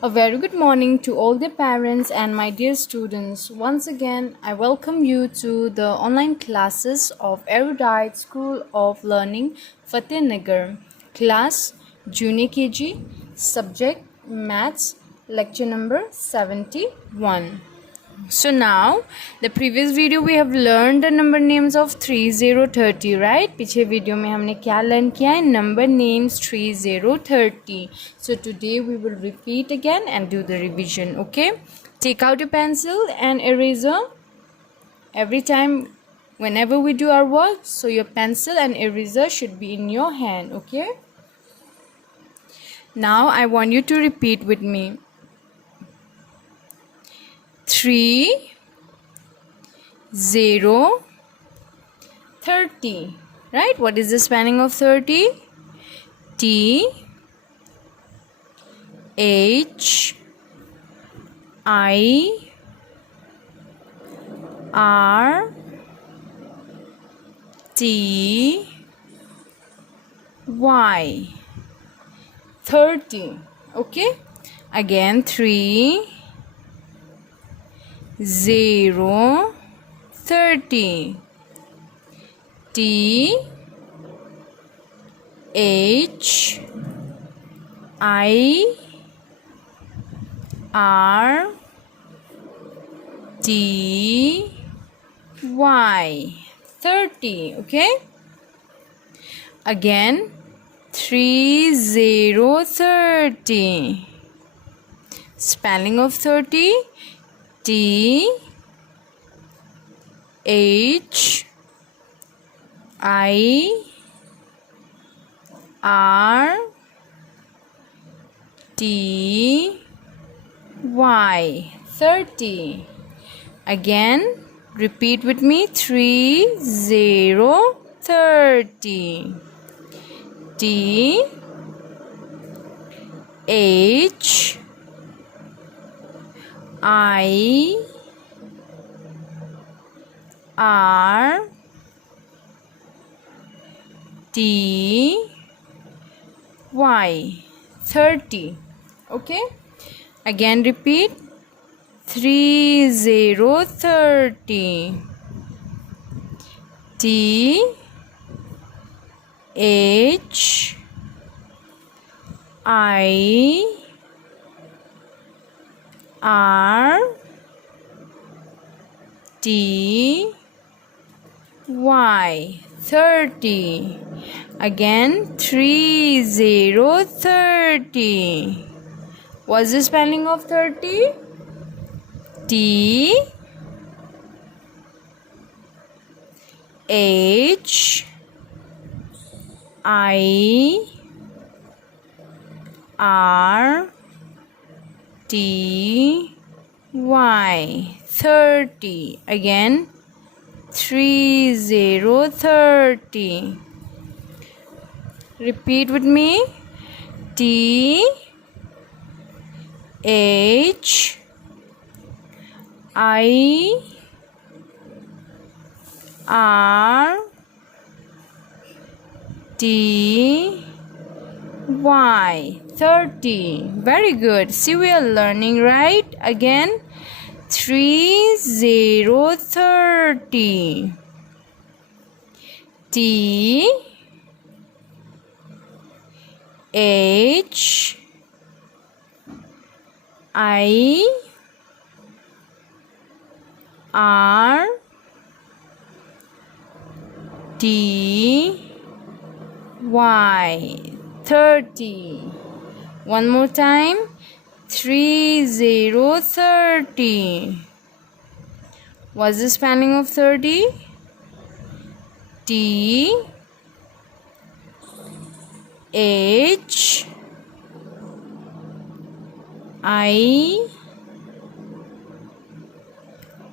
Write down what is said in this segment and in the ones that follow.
A very good morning to all the parents and my dear students. Once again, I welcome you to the online classes of Erudite School of Learning, Fatehnagar. Class Junior KG, subject Maths, lecture number 71. So now the previous video we have learned the number names of 3030, right? पिछले video में हमने क्या learn किया है? Number names 3030. So today we will repeat again and do the revision. Okay, take out your pencil and eraser every time whenever we do our work. So your pencil and eraser should be in your hand. Okay, now I want you to repeat with me. 3 0 30, right? What is the spelling of 30? T H I R T Y 30. Okay, again 3 0 30. T H I R T Y 30. Okay, again 3030. Spelling of 30: T H I R T Y 30. Again, repeat with me. 3030. T H I R T Y 30. Okay, again repeat. 3030. T H I R T Y 30. Again 3030. What's the spelling of 30? T H I R T Y 30. Again 3030. Repeat with me. T H I R T Y 30. Very good. See, we are learning, right? Again 3030. T H I R T Y 30. One more time. 3030. What's the spelling of 30? T H I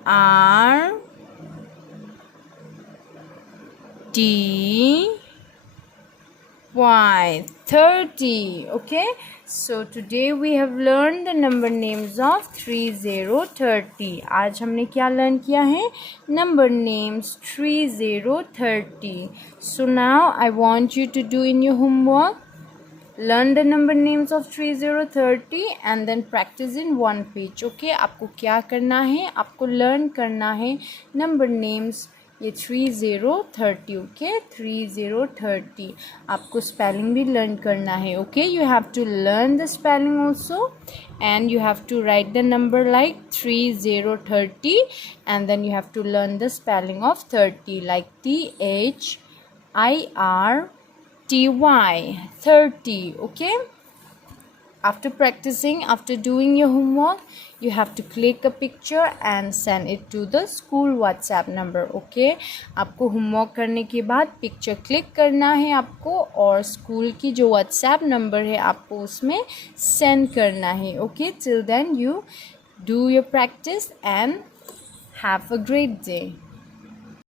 R T Y 30. Okay, so today we have learned the number names of 3030. आज हमने क्या learn किया है? Number names 3030. So now I want you to do in your homework. learn the number names of 3030 and then practice in one page. Okay, आपको क्या करना है, आपको learn करना है number names ये 3030. ओके 3030 आपको spelling भी learn करना है. Okay, you have to learn the spelling also and you have to write the number like 3030 and then you have to learn the spelling of 30 like THIRTY 30. Okay, after practicing, after doing your homework, you have to click a picture and send it to the school WhatsApp number. Okay, आपको homework करने के बाद picture click करना है आपको और school की जो WhatsApp number है आपको उसमें send करना है. Okay, till then you do your practice and have a great day.